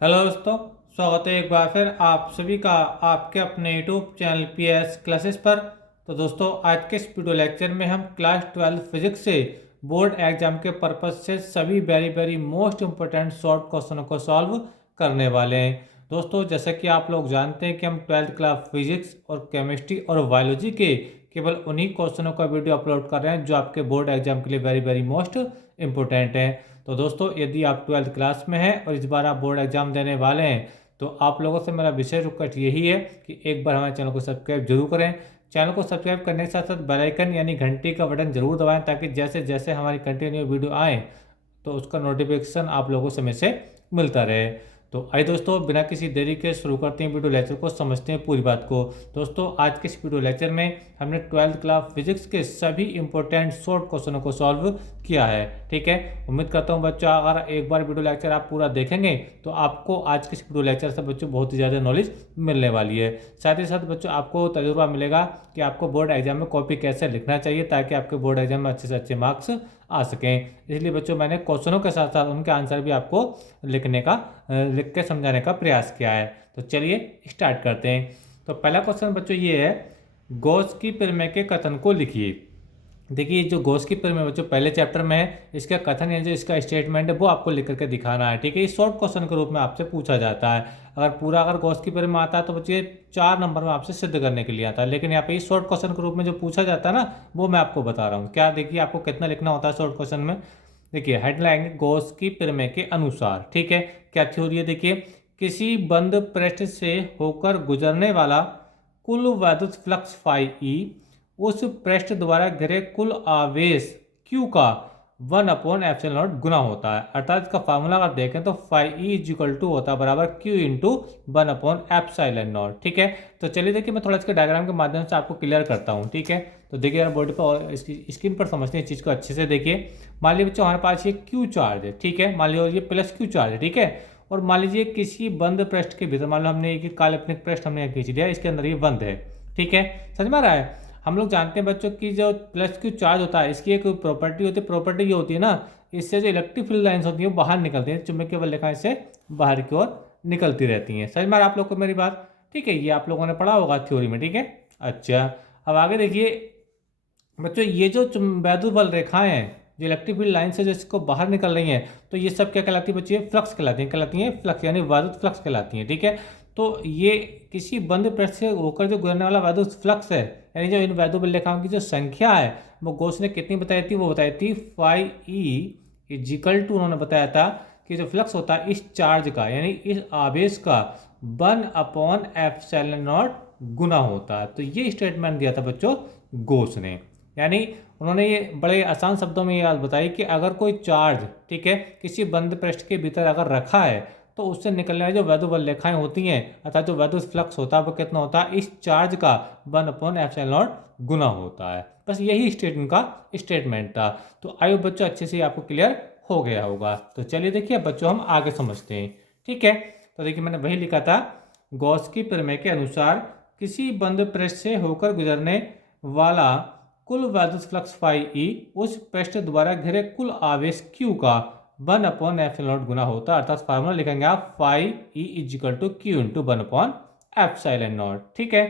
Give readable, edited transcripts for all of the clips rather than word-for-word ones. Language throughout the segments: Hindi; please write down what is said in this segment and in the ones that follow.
हेलो दोस्तों, स्वागत है एक बार फिर आप सभी का आपके अपने यूट्यूब चैनल पीएस क्लासेस पर। तो दोस्तों, आज के इस वीडियो लेक्चर में हम क्लास 12 फिजिक्स से बोर्ड एग्जाम के पर्पज से सभी very very most important short क्वेश्चनों को सॉल्व करने वाले हैं। दोस्तों, जैसा कि आप लोग जानते हैं कि हम 12th क्लास फिजिक्स और केमिस्ट्री और बायोलॉजी के केवल उन्हीं क्वेश्चनों का वीडियो अपलोड कर रहे हैं जो आपके बोर्ड एग्जाम के लिए वेरी वेरी मोस्ट इंपोर्टेंट हैं। तो दोस्तों, यदि आप 12th क्लास में हैं और इस बार आप बोर्ड एग्जाम देने वाले हैं तो आप लोगों से मेरा विशेष रिक्वेस्ट यही है कि एक बार हमारे चैनल को सब्सक्राइब जरूर करें। चैनल को सब्सक्राइब करने के साथ साथ बेल आइकन यानी घंटी का बटन जरूर दबाएं ताकि जैसे जैसे हमारी कंटिन्यू वीडियो आए तो उसका नोटिफिकेशन आप लोगों से में से मिलता रहे। तो आइए दोस्तों, बिना किसी देरी के शुरू करते हैं वीडियो लेक्चर को, समझते हैं पूरी बात को। दोस्तों, आज के इस वीडियो लेक्चर में हमने 12th क्लास फिजिक्स के सभी इंपॉर्टेंट शॉर्ट क्वेश्चनों को सॉल्व किया है। ठीक है, उम्मीद करता हूं बच्चों अगर एक बार वीडियो लेक्चर आप पूरा देखेंगे तो आपको आज के इस वीडियो लेक्चर से बच्चों बहुत ही ज़्यादा नॉलेज मिलने वाली है। साथ ही साथ बच्चों आपको तजुर्बा मिलेगा कि आपको बोर्ड एग्जाम में कॉपी कैसे लिखना चाहिए ताकि आपके बोर्ड एग्जाम में अच्छे से अच्छे मार्क्स आ सकें। इसलिए बच्चों मैंने क्वेश्चनों के साथ साथ उनके आंसर भी आपको लिख के समझाने का प्रयास किया है। तो चलिए स्टार्ट करते हैं। तो पहला क्वेश्चन बच्चों ये है, गॉस की प्रमेय के कथन को लिखिए। देखिए, जो गॉस की प्रमेय बच्चों पहले चैप्टर में है, इसका कथन या जो इसका स्टेटमेंट है वो आपको लिख करके दिखाना है। ठीक है, ये शॉर्ट क्वेश्चन के रूप में आपसे पूछा जाता है। अगर गॉस की प्रमेय आता है तो बच्चे 4 नंबर में आपसे सिद्ध करने के लिए आता है, लेकिन यहाँ पे शॉर्ट क्वेश्चन के रूप में जो पूछा जाता है ना वो मैं आपको बता रहा हूँ। क्या देखिए, आपको कितना लिखना होता है शॉर्ट क्वेश्चन में। देखिए हेडलाइन, गॉस की प्रमेय के अनुसार। ठीक है, क्या थ्योरी है देखिए, किसी बंद पृष्ठ से होकर गुजरने वाला कुल वैद्युत फ्लक्स फाई ई उस पृष्ठ द्वारा घिरे कुल आवेश Q का 1/ε0 गुना होता है। अर्थात इसका फार्मूला अगर देखें तो phi E is equal to होता है बराबर Q इंटू 1/ε0। ठीक है, तो चलिए देखिए मैं थोड़ा इसके डायग्राम के माध्यम से आपको क्लियर करता हूँ। ठीक है, तो देखिए यार बोर्ड पर इसकी स्क्रीन पर समझते हैं इस चीज़ को अच्छे से। देखिए मान लीजिए बच्चों हमारे पास ये Q चार्ज है। ठीक है, मान लीजिए ये प्लस Q चार्ज है। ठीक है, और मान लीजिए किसी बंद पृष्ठ के भीतर, मान लो हमने एक काल्पनिक पृष्ठ हमने खींच लिया, इसके अंदर ये बंद है। ठीक है, समझ में आ रहा है। हम लोग जानते हैं बच्चों की जो प्लस Q चार्ज होता है इसकी एक प्रॉपर्टी होती है। प्रॉपर्टी ये होती है ना, इससे जो इलेक्ट्रिक फील्ड लाइंस होती हैं वो बाहर निकलती हैं, चुंबकीय बल रेखाएं से बाहर की ओर निकलती रहती हैं। समझ में आ रहा है आप लोग को मेरी बात। ठीक है, ये आप लोगों ने पढ़ा होगा थ्योरी में। ठीक है, अच्छा अब आगे देखिए बच्चों, ये जो वैद्युत बल रेखाएं हैं जो इलेक्ट्रिक फील्ड लाइन से जिसको बाहर निकल रही हैं, तो ये सब क्या कहलाती है बच्चे, फ्लक्स कहलाती हैं फ्लक्स यानी वैद्युत फ्लक्स कहलाती हैं। ठीक है, तो ये किसी बंद पृष्ठ से होकर जो गुजरने वाला वैद्युत फ्लक्स है, यानी जो इन वैद्युत बल रेखाओं की जो संख्या है वो गॉस ने कितनी बताई थी, वो बताई थी फाई ई इजिकल टू, उन्होंने बताया था कि जो फ्लक्स होता है इस चार्ज का यानी इस आवेश का 1/ε0 गुना होता है। तो ये स्टेटमेंट दिया था बच्चों गॉस ने। यानी उन्होंने ये बड़े आसान शब्दों में ये बात बताई कि अगर कोई चार्ज, ठीक है, किसी बंद पृष्ठ के भीतर अगर रखा है तो उससे निकलने वाली जो वैद्युत बल रेखाएं होती हैं अर्थात जो वैद्युत फ्लक्स होता है वो कितना होता है, इस चार्ज का 1/ε0 गुना होता है। बस यही स्टेटमेंट था। तो आइए बच्चों अच्छे से आपको क्लियर हो गया होगा। तो चलिए देखिए बच्चों हम आगे समझते हैं। ठीक है, तो देखिए मैंने वही लिखा था, गॉस की प्रमेय के अनुसार किसी बंद पृष्ठ से होकर गुजरने वाला कुल वैद्युत फ्लक्स फाई ई उस पृष्ठ द्वारा घिरे कुल आवेश Q का 1/ε0 गुना होता है। अर्थात फार्मूला लिखेंगे आप phi E equal to Q into 1/ε0। ठीक है,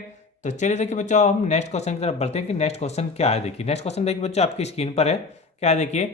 तो चलिए देखिए बच्चों हम नेक्स्ट क्वेश्चन की तरफ बढ़ते हैं कि नेक्स्ट क्वेश्चन क्या है। देखिए नेक्स्ट क्वेश्चन देखिए बच्चों आपकी स्क्रीन पर है। क्या है देखिए,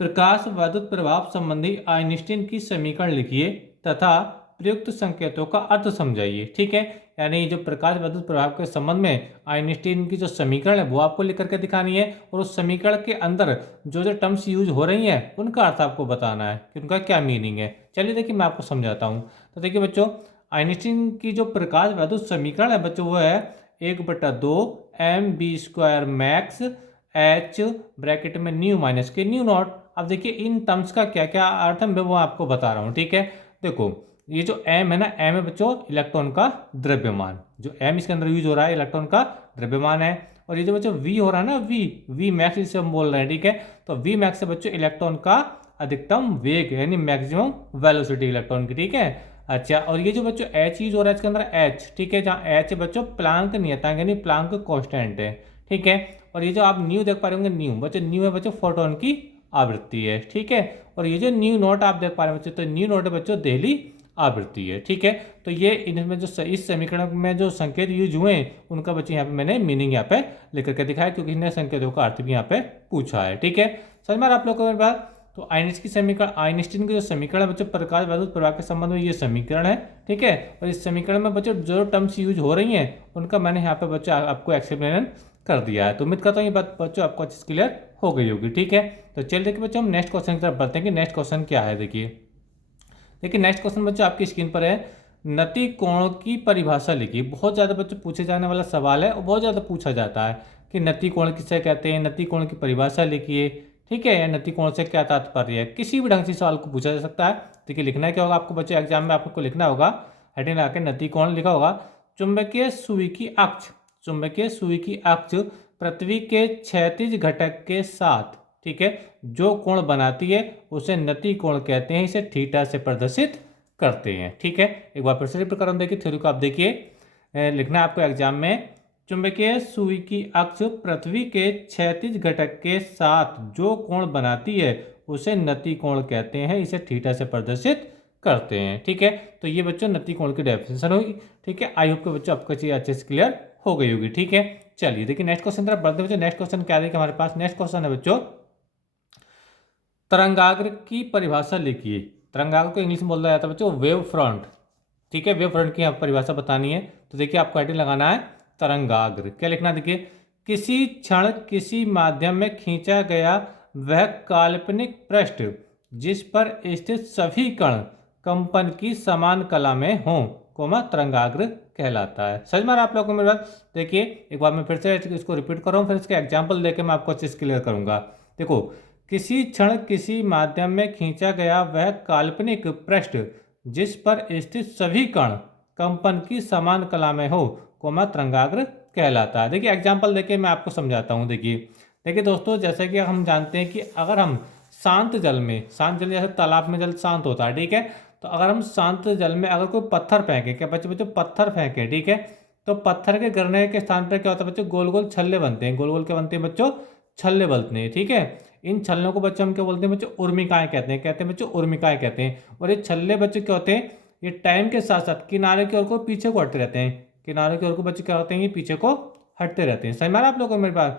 प्रकाश वैद्युत प्रभाव संबंधी आइंस्टीन की समीकरण लिखिए तथा प्रयुक्त संकेतों का अर्थ समझाइए। ठीक है, यानी जो प्रकाश वैद्युत प्रभाव के संबंध में आइंस्टीन की जो समीकरण है वो आपको लिख करके दिखानी है, और उस समीकरण के अंदर जो जो टर्म्स यूज हो रही हैं उनका अर्थ आपको बताना है कि उनका क्या मीनिंग है। चलिए देखिए मैं आपको समझाता हूँ। तो देखिए बच्चों, आइंस्टीन की जो प्रकाश वैद्युत समीकरण है बच्चों वो है 1/2 mv² मैक्स h ब्रैकेट में न्यू माइनस के न्यू नॉट। अब देखिए इन टर्म्स का क्या क्या अर्थ है मैं वो आपको बता रहा हूँ। ठीक है, देखो ये जो m है ना, m है बच्चों इलेक्ट्रॉन का द्रव्यमान, जो m इसके अंदर यूज हो रहा है इलेक्ट्रॉन का द्रव्यमान है। और ये जो बच्चों v हो रहा है ना, v मैक्स जिसे हम बोल रहे हैं। ठीक है, तो v मैक्स है बच्चों इलेक्ट्रॉन का अधिकतम वेग यानी मैक्सिमम वेलोसिटी इलेक्ट्रॉन की। ठीक है, अच्छा और ये जो बच्चों h यूज हो रहा है इसके अंदर h, ठीक है, जहाँ h बच्चों प्लांक नियतांक यानी प्लांक कांस्टेंट है। ठीक है, और ये जो आप न्यू देख पा रहे होंगे न्यू बच्चों, न्यू है बच्चों फोटोन की आवृत्ति है। ठीक है, और ये जो न्यू नोट आप देख पा रहे हैं बच्चों, तो न्यू नोट है बच्चों दिल्ली आवृत्ति है। ठीक है, तो ये इनमें जो इस समीकरण में जो संकेत यूज हुए हैं उनका बच्चे यहाँ पे मैंने मीनिंग यहाँ पे लिख करके दिखाया, क्योंकि इन संकेतों का अर्थ भी यहाँ पे पूछा है। ठीक है, समझ में आप लोग को मेरी बात। तो आइंस्टीन के जो समीकरण है बच्चों प्रकाश वैद्युत प्रवाह के संबंध में ये समीकरण है। ठीक है, और इस समीकरण में बच्चों जो टर्म्स यूज हो रही हैं उनका मैंने यहाँ पे बच्चों आपको एक्सप्लेन कर दिया है। तो उम्मीद करता हूँ ये बात बच्चों आपको अच्छी क्लियर हो गई होगी। ठीक है, तो चलिए देखिए बच्चों हम नेक्स्ट क्वेश्चन की तरफ बढ़ते हैं कि नेक्स्ट क्वेश्चन क्या है। देखिए नेक्स्ट क्वेश्चन बच्चों आपकी स्क्रीन पर है, नति कोण की परिभाषा लिखिए। बहुत ज़्यादा बच्चों पूछे जाने वाला सवाल है और बहुत ज़्यादा पूछा जाता है कि नति कोण किसे कहते हैं, नति कोण की परिभाषा लिखिए। ठीक है, या नति कोण से क्या तात्पर्य है, किसी भी ढंग से सवाल को पूछा जा सकता है। देखिए लिखना क्या होगा आपको बच्चों, एग्जाम में आपको लिखना होगा, हेडिंग लगा के नति कोण लिखा होगा, चुंबकीय सुई की अक्ष, चुंबकीय सुई की अक्ष पृथ्वी के क्षैतिज घटक के साथ, ठीक है, जो कोण बनाती है उसे नति कोण कहते हैं, इसे थीटा से प्रदर्शित करते हैं। ठीक है, एक बार फिर से रिपीट कर रहा हूं, देखिए थ्योरी को आप देखिए, लिखना है आपको एग्जाम में, चुंबकीय सुई की अक्ष पृथ्वी के क्षैतिज घटक के साथ जो कोण बनाती है उसे नति कोण कहते हैं, इसे थीटा से प्रदर्शित करते हैं। ठीक है, तो ये बच्चों नति कोण की डेफिनेशन होगी। ठीक है, आई होप के बच्चों आपको चीज अच्छे से क्लियर हो गई होगी। ठीक है, चलिए देखिए नेक्स्ट क्वेश्चन तरफ बढ़ते बच्चों। नेक्स्ट क्वेश्चन क्या है हमारे पास, नेक्स्ट क्वेश्चन है बच्चों, तरंगाग्र की परिभाषा लिखिए। तरंगाग्र को इंग्लिश में बोला जाता है बच्चों वेव फ्रंट। ठीक है, वेव फ्रंट की परिभाषा बतानी है, तो देखिए आपको हेडिंग लगाना है तरंगाग्र। क्या लिखना, देखिए किसी क्षण किसी माध्यम में खींचा गया वह काल्पनिक पृष्ठ जिस पर स्थित सभी कण कंपन की समान कला में हों, कोमा तरंगाग्र कहलाता है। समझ में आप लोगों को मेरी बात। देखिए एक बार मैं फिर से इसको रिपीट कर रहा हूँ, फिर इसका एग्जाम्पल देकर मैं आपको अच्छे से क्लियर करूंगा। देखो, किसी क्षण किसी माध्यम में खींचा गया वह काल्पनिक पृष्ठ जिस पर स्थित सभी कण कंपन की समान कला में हो, कोमा तरंगाग्र कहलाता है। देखिए एग्जाम्पल देके मैं आपको समझाता हूँ। देखिए दोस्तों, जैसे कि हम जानते हैं कि अगर हम शांत जल जैसे तालाब में जल शांत होता है, ठीक है, तो अगर हम शांत जल में अगर कोई पत्थर फेंके, क्या बच्चे पत्थर फेंके, ठीक है, तो पत्थर के गिरने के स्थान पर क्या होता है बच्चों, गोल गोल छल्ले बनते हैं। गोल गोल क्या बनते हैं बच्चों, छल्ले बनते हैं। ठीक है, इन छल्लों को बच्चों हम क्या बोलते हैं बच्चों, उर्मिकाएं कहते हैं बच्चों, उर्मिकाएं कहते हैं। और ये छल्ले बच्चों क्या होते हैं, ये टाइम के साथ साथ किनारे की ओर को पीछे को हटते रहते हैं। किनारे की ओर को बच्चे क्या होते हैं, ये पीछे को हटते रहते हैं। समझ में आ रहा है आप लोगों को मेरे पास।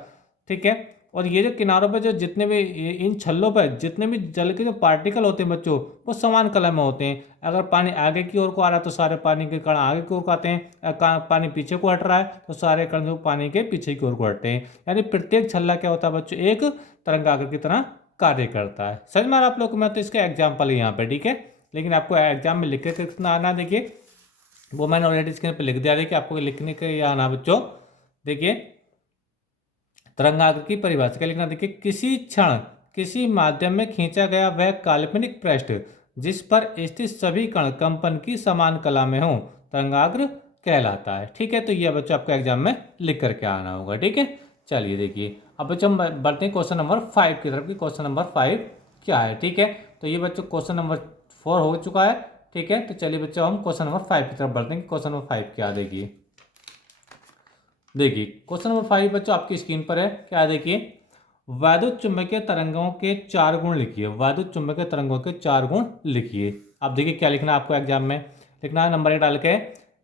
ठीक है, और ये जो किनारों पर जो जितने भी इन छल्लों पर जितने भी जल के जो पार्टिकल होते हैं बच्चों, वो समान कला में होते हैं। अगर पानी आगे की ओर को आ रहा है तो सारे पानी के कण आगे की ओर को आते हैं, पानी पीछे को हट रहा है तो सारे कण जो पानी के पीछे की ओर को हटते हैं। यानी प्रत्येक छल्ला क्या होता है बच्चों, एक तरंगाग्र की तरह कार्य करता है। समझ में आ रहा आप लोग को। मैं तो इसका एग्जाम्पल है यहाँ पे। ठीक है, लेकिन आपको एग्जाम में लिख के कितना आना, देखिए वो मैंने ऑलरेडी स्क्रीन पे लिख दिया। देखिए आपको लिखने के यहाँ आना बच्चों, देखिए तरंगाग्र की परिभाषा क्या लिखना, देखिए किसी क्षण किसी माध्यम में खींचा गया वह काल्पनिक पृष्ठ जिस पर स्थित सभी कण कंपन की समान कला में हो, तरंगाग्र कहलाता है। ठीक है, तो ये बच्चों आपको एग्जाम में लिख करके आना होगा। ठीक है, चलिए देखिए अब बच्चों हम बढ़ते हैं क्वेश्चन नंबर 5 की तरफ की। क्वेश्चन नंबर 5 क्या है, ठीक है, तो ये बच्चों क्वेश्चन नंबर 4 हो चुका है। ठीक है, तो चलिए बच्चों हम क्वेश्चन नंबर 5 की तरफ बढ़ते हैं। क्वेश्चन नंबर 5 क्या, देखिए क्वेश्चन नंबर 5 बच्चों आपकी स्क्रीन पर है। क्या देखिए, वैद्युत चुंबकीय तरंगों के 4 गुण लिखिए। वैद्युत चुंबकीय तरंगों के 4 गुण लिखिए। अब देखिए क्या लिखना है आपको एग्जाम में, लिखना है नंबर 1 डाल के,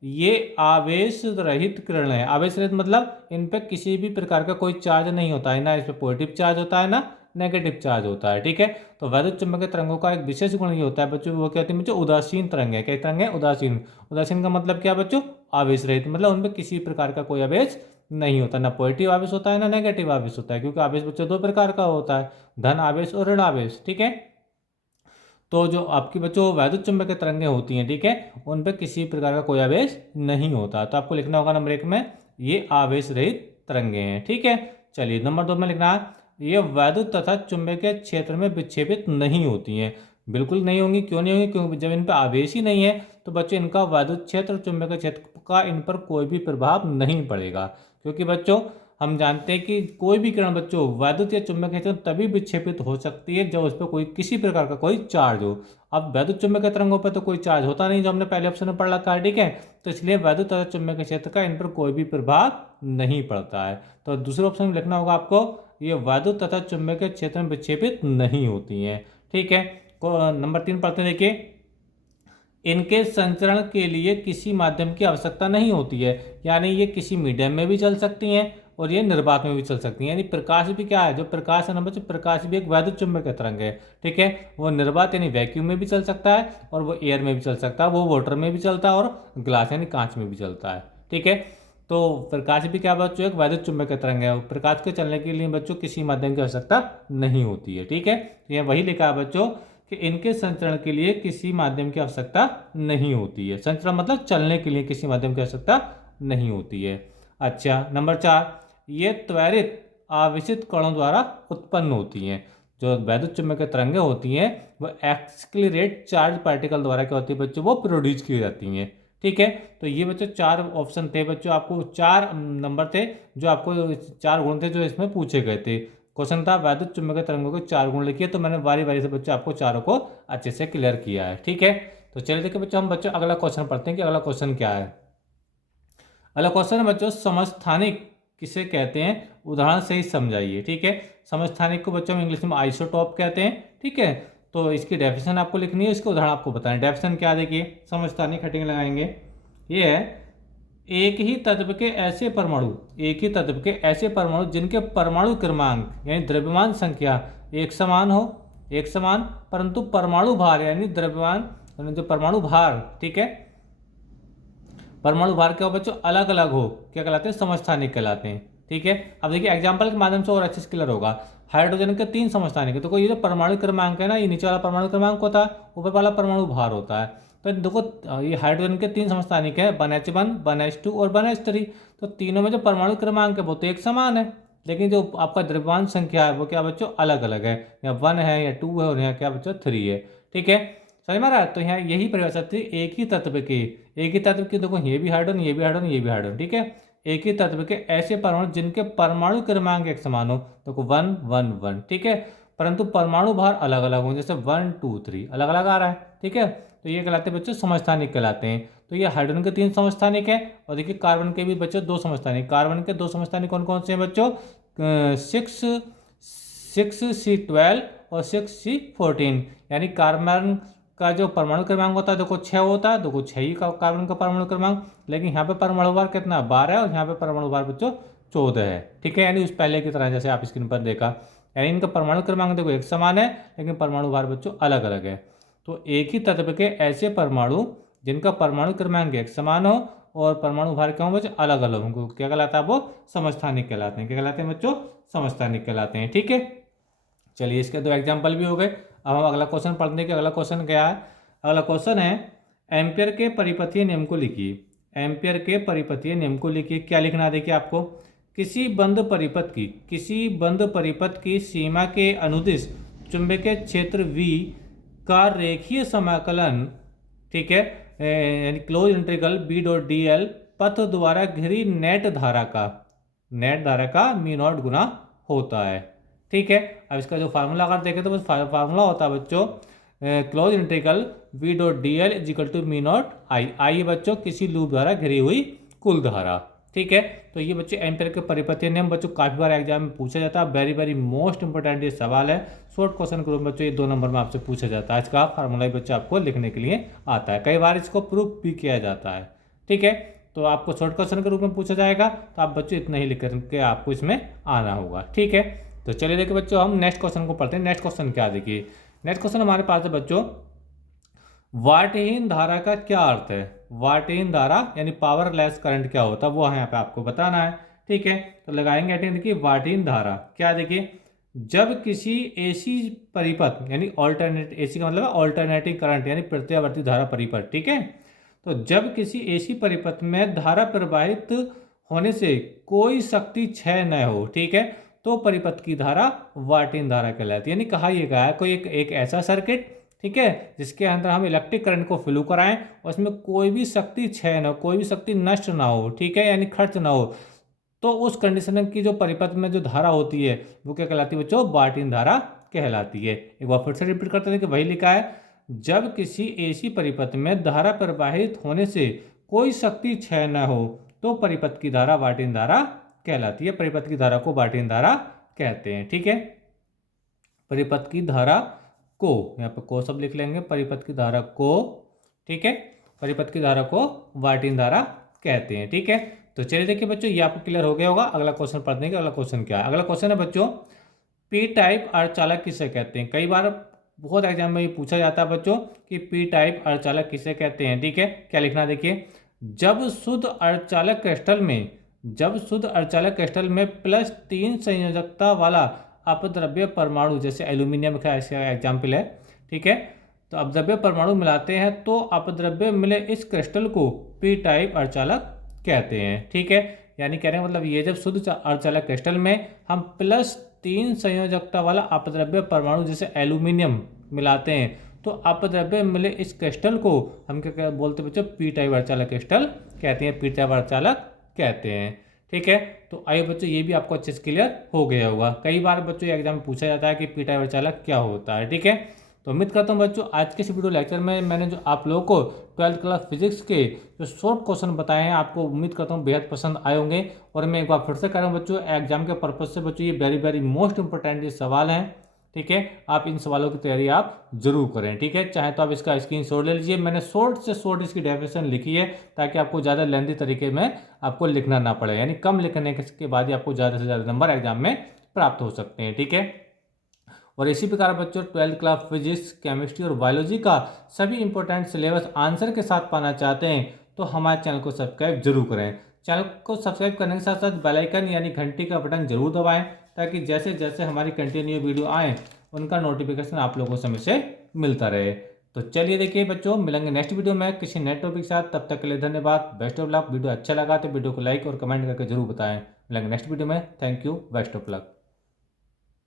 ये आवेश रहित किरण है। आवेश रहित मतलब इन पे किसी भी प्रकार का कोई चार्ज नहीं होता है, ना इस पे पॉजिटिव चार्ज होता है ना नेगेटिव चार्ज होता है। ठीक है, तो वैद्युत चुंबकीय तरंगों का एक विशेष गुण ये होता है बच्चों, वो क्या होती है बच्चों, उदासीन तरंग है। क्या तरंग है, उदासीन। उदासीन का मतलब क्या बच्चों, आवेश रहित, मतलब उनमें किसी प्रकार का कोई आवेश नहीं होता, ना पॉजिटिव आवेश होता है ना नेगेटिव आवेश होता है, क्योंकि आवेश बच्चों 2 प्रकार का होता है, धन आवेश और ऋण आवेश। ठीक है, तो जो आपकी बच्चों वैद्युत चुंबकीय तरंगें होती हैं, ठीक है, उन पर किसी प्रकार का कोई आवेश नहीं होता। तो आपको लिखना होगा नंबर 1 में, ये आवेश रहित तरंगें हैं। ठीक है, चलिए नंबर 2 में लिखना है, ये वैद्युत तथा चुंबकीय क्षेत्र में विक्षेपित नहीं होती हैं। बिल्कुल नहीं होंगी। क्यों नहीं होंगी, क्योंकि जब इन पर आवेश ही नहीं है तो बच्चों इनका वैद्युत क्षेत्र और चुंबकीय क्षेत्र का इन पर कोई भी प्रभाव नहीं पड़ेगा। क्योंकि बच्चों हम जानते हैं कि कोई भी किरण बच्चों वैद्युत या चुंबकीय क्षेत्र तभी विक्षेपित हो सकती है जब उस पर कोई किसी प्रकार का कोई चार्ज हो। अब वैद्युत चुंबकीय तरंगों पर तो कोई चार्ज होता नहीं, जो हमने पहले ऑप्शन में पढ़ रखा है। ठीक है, तो इसलिए वैद्युत तथा चुंबकीय क्षेत्र का इन पर कोई भी प्रभाव नहीं पड़ता है। तो दूसरे ऑप्शन में लिखना होगा आपको ये वैद्युत तथा चुंबकीय क्षेत्र में विक्षेपित नहीं होती हैं। ठीक है, नंबर 3 पढ़ते हैं, देखिए। इनके संचरण के लिए किसी माध्यम की आवश्यकता नहीं होती है, यानी ये किसी मीडियम में भी चल सकती हैं और ये निर्वात में भी चल सकती हैं। यानी प्रकाश भी क्या है, जो प्रकाश है ना बच्चों, प्रकाश भी एक वैद्युत चुंबकीय तरंग है। ठीक है, वो निर्वात यानी वैक्यूम में भी चल सकता है और वो एयर में भी चल सकता है, वो वाटर में भी चलता है और ग्लास यानी कांच में भी चलता है। ठीक है, तो प्रकाश भी क्या बच्चों, एक वैद्युत चुंबकीय तरंग है। प्रकाश के चलने के लिए बच्चों किसी माध्यम की आवश्यकता नहीं होती है। ठीक है, तो यह वही लिखा है बच्चों कि इनके संचरण के लिए किसी माध्यम की आवश्यकता नहीं होती है। संचरण मतलब चलने के लिए किसी माध्यम की आवश्यकता नहीं होती है। अच्छा, नंबर 4, ये त्वरित आवेशित कणों द्वारा उत्पन्न होती हैं। जो वैद्युत चुंबकीय तरंगें होती हैं वो एक्सक्लेरेट चार्ज पार्टिकल द्वारा क्या होती है बच्चों, वो प्रोड्यूस की जाती हैं। ठीक है, तो ये बच्चों 4 ऑप्शन थे बच्चों, आपको 4 नंबर थे जो आपको 4 गुण थे जो इसमें पूछे गए थे। क्वेश्चन था वैद्युत चुंबकीय तरंगों के 4 गुण लिखिए, तो मैंने बारी बारी से बच्चों आपको चारों को अच्छे से क्लियर किया है। ठीक है, तो चलिए देखिए बच्चों, हम बच्चों अगला क्वेश्चन पढ़ते हैं कि अगला क्वेश्चन क्या है। अगला क्वेश्चन है बच्चों, समस्थानिक किसे कहते हैं, उदाहरण से ही समझाइए। ठीक है, समस्थानिक को बच्चों हम इंग्लिश में आइसोटॉप कहते हैं। ठीक है, तो इसकी डेफिनेशन आपको लिखनी है, इसके उदाहरण आपको बताएं। डेफिनेशन क्या, देखिए, समस्थानिक हेडिंग लगाएंगे। ये है, एक ही तत्व के ऐसे परमाणु, एक ही तत्व के ऐसे परमाणु जिनके परमाणु क्रमांक यानी द्रव्यमान संख्या एक समान हो, एक समान, परंतु परमाणु भार यानी द्रव्यमान जो परमाणु भार, ठीक है, परमाणु भार क्या हो बच्चों, अलग अलग हो, क्या कहलाते हैं, समस्थानिक कहलाते हैं। ठीक है, अब देखिए एग्जाम्पल के माध्यम से और अच्छे से क्लियर होगा। हाइड्रोजन के 3 समस्थानिक है, तो ये जो परमाणु क्रमांक है ना, ये नीचे वाला परमाणु क्रमांक होता है, ऊपर वाला परमाणु भार होता है। तो देखो ये हाइड्रोजन के 3 समस्थानिक है, 1H1, 1H2 और 1H3। तो तीनों में जो परमाणु क्रमांक है वो तो एक समान है, लेकिन जो आपका द्रव्यमान संख्या है वो क्या बच्चों अलग अलग है, या 1 है या 2 है और यहाँ क्या बच्चों 3 है। ठीक है, समझ में आ रहा है। तो यहाँ यही परिभाषा थी एक ही तत्व की, एक ही तत्व की, देखो ये भी हाइड्रोजन, ये भी हाइड्रोजन, ये भी हाइड्रोजन। ठीक है, एक ही तत्व के ऐसे परमाणु जिनके परमाणु क्रमांक एक समान हो, देखो 1 1 1। ठीक है, परंतु परमाणु भार अलग अलग हो, जैसे 1 2 3 अलग अलग आ रहा है। ठीक है, तो ये कहलाते हैं बच्चों समस्थानिक कहलाते हैं। तो ये हाइड्रोजन के 3 समस्थानिक है, और देखिए कार्बन के भी बच्चों 2 समस्थानिक। कार्बन के 2 समस्थानिक कौन कौन से हैं बच्चों, 6C12 और 6C14। यानी कार्बन का जो परमाणु क्रमांक होता है देखो 6 होता है, देखो 6 ही का कार्बन का परमाणु क्रमांक, लेकिन यहाँ पे परमाणु भार कितना 12 है, और यहाँ पे परमाणु भार बच्चों 14 है। ठीक है, यानी उस पहले की तरह जैसे आप स्क्रीन पर देखा, यानी इनका परमाणु क्रमांक देखो एक समान है, लेकिन परमाणु भार बच्चों अलग अलग है। तो एक ही तत्व के ऐसे परमाणु जिनका परमाणु क्रमांक एक समान हो और परमाणु भार क्या हो बच्चों अलग अलग होंगे, क्या कहलाता है, वो समस्थानिक कहलाते हैं। क्या कहलाते हैं बच्चों, समस्थानिक कहलाते हैं। ठीक है, चलिए इसके 2 एग्जाम्पल भी हो गए। अब हम अगला क्वेश्चन पढ़ते हैं कि अगला क्वेश्चन क्या है। अगला क्वेश्चन है, एम्पियर के परिपथीय नियम को लिखिए। एम्पियर के परिपथीय नियम को लिखिए, क्या लिखना है देखिए आपको, किसी बंद परिपथ की सीमा के अनुदिश चुंबकीय क्षेत्र V का रेखीय समाकलन, ठीक है, यानी क्लोज इंटीग्रल B.dl पथ द्वारा घिरी नेट धारा का μ0 गुना होता है। ठीक है, अब इसका जो फार्मूला अगर देखें तो बस फार्मूला होता है बच्चों close integral B.dl equal to μ0 I बच्चों किसी लूप द्वारा घिरी हुई कुल धारा। ठीक है, तो ये बच्चों एम्पियर के परिपथीय नियम बच्चों काफी बार एग्जाम में पूछा जाता है, वेरी वेरी मोस्ट इंपोर्टेंट ये सवाल है। शॉर्ट क्वेश्चन के रूप में बच्चों ये 2 नंबर में आपसे पूछा जाता है। इसका फार्मूला बच्चों आपको लिखने के लिए आता है, कई बार इसको प्रूफ भी किया जाता है। ठीक है, तो आपको शॉर्ट क्वेश्चन के रूप में पूछा जाएगा, तो आप बच्चों इतना ही लिख करके आपको इसमें आना होगा। ठीक है, तो चलिए देखिए बच्चों हम नेक्स्ट क्वेश्चन को पढ़ते हैं। नेक्स्ट क्वेश्चन क्या देखिए, नेक्स्ट क्वेश्चन हमारे पास है बच्चों, वाटहीन धारा का क्या अर्थ है। वाटहीन धारा यानी पावरलेस करंट क्या होता है वो यहाँ पे आपको बताना है। ठीक है, तो लगाएंगे हेडिंग, देखिए वाटहीन धारा क्या, देखिए जब किसी एसी परिपथ यानी ऑल्टरनेट, एसी का मतलब है ऑल्टरनेटिंग करंट यानी प्रत्यावर्ती धारा परिपथ। ठीक है, तो जब किसी एसी परिपथ में धारा प्रवाहित होने से कोई शक्ति क्षय न हो, ठीक है, तो परिपथ की धारा वाटहीन धारा कहलाती है। यानी कहा यह गया है कोई एक ऐसा सर्किट, ठीक है, जिसके अंदर हम इलेक्ट्रिक करंट को फ्लो कराएं और उसमें कोई भी शक्ति क्षय ना हो, कोई भी शक्ति नष्ट ना हो, ठीक है, यानी खर्च ना हो, तो उस कंडीशन की जो परिपथ में जो धारा होती है वो क्या कहलाती है बच्चों, वाटहीन धारा कहलाती है। एक बार फिर से रिपीट करते हैं कि वही लिखा है, जब किसी एसी परिपथ में धारा प्रवाहित होने से कोई शक्ति क्षय न हो तो परिपथ की धारा वाटहीन धारा कहलाती है। परिपथ की धारा को वाटहीन धारा कहते हैं। ठीक है, परिपथ की धारा को, यहाँ पे को सब लिख लेंगे, परिपथ की धारा को, ठीक है, परिपथ की धारा को वार्टिन धारा कहते हैं। ठीक है, तो चलिए देखिए बच्चों, ये आपको क्लियर हो गया होगा। अगला क्वेश्चन पढ़ते हैं कि अगला क्वेश्चन क्या है। अगला क्वेश्चन है बच्चों, पी टाइप अर्धचालक किसे कहते हैं। कई बार बहुत एग्जाम में ये पूछा जाता है बच्चों कि पी टाइप अर्धचालक किसे कहते हैं। ठीक है, क्या लिखना है देखिए, जब शुद्ध अर्धचालक क्रिस्टल में, जब शुद्ध अर्धचालक क्रिस्टल में +3 संयोजकता वाला अपद्रव्य परमाणु, जैसे एल्यूमिनियम का इसका एग्जाम्पल है, ठीक है, तो अपद्रव्य परमाणु मिलाते हैं तो अपद्रव्य मिले इस क्रिस्टल को पी टाइप अर्धचालक कहते हैं। ठीक है, यानी कहने का मतलब ये, जब शुद्ध अर्धचालक क्रिस्टल में हम +3 संयोजकता वाला अपद्रव्य परमाणु जैसे एल्यूमिनियम मिलाते हैं तो अपद्रव्य मिले इस क्रिस्टल को हम क्या बोलते हैं बच्चों, पी टाइप अर्धचालक क्रिस्टल कहते हैं, पी टाइप अर्धचालक कहते हैं। ठीक है, तो आइए बच्चों, ये भी आपको अच्छे से क्लियर हो गया होगा। कई बार बच्चों एग्जाम में पूछा जाता है कि पी टाइप अर्धचालक क्या होता है। ठीक है, तो उम्मीद करता हूँ बच्चों आज के इस वीडियो लेक्चर में मैंने जो आप लोगों को 12th क्लास फिजिक्स के जो शॉर्ट क्वेश्चन बताए हैं, आपको उम्मीद करता हूँ बेहद पसंद आए होंगे। और मैं एक बार फिर से कह रहा हूँ बच्चों, एग्जाम के पर्पज से बच्चों ये वेरी वेरी मोस्ट इंपॉर्टेंट ये सवाल हैं। ठीक है, आप इन सवालों की तैयारी आप जरूर करें। ठीक है, चाहे तो आप इसका स्क्रीनशॉट ले लीजिए, मैंने शॉर्ट से शॉर्ट इसकी डेफिनेशन लिखी है ताकि आपको ज़्यादा लेंथी तरीके में आपको लिखना ना पड़े, यानी कम लिखने के बाद ही आपको ज़्यादा से ज़्यादा नंबर एग्जाम में प्राप्त हो सकते हैं। ठीक है, और इसी प्रकार बच्चों 12th क्लास फिजिक्स, केमिस्ट्री और बायोलॉजी का सभी इंपॉर्टेंट सिलेबस आंसर के साथ पाना चाहते हैं तो हमारे चैनल को सब्सक्राइब जरूर करें। चैनल को सब्सक्राइब करने के साथ साथ बेल आइकन यानी घंटी का बटन जरूर दबाएं ताकि जैसे जैसे हमारी कंटिन्यू वीडियो आए उनका नोटिफिकेशन आप लोगों को समय से मिलता रहे। तो चलिए देखिए बच्चों, मिलेंगे नेक्स्ट वीडियो में किसी नए टॉपिक के साथ। तब तक के लिए धन्यवाद, बेस्ट ऑफ लक। वीडियो अच्छा लगा तो वीडियो को लाइक और कमेंट करके जरूर बताएं। मिलेंगे नेक्स्ट वीडियो में। Thank you, best of luck.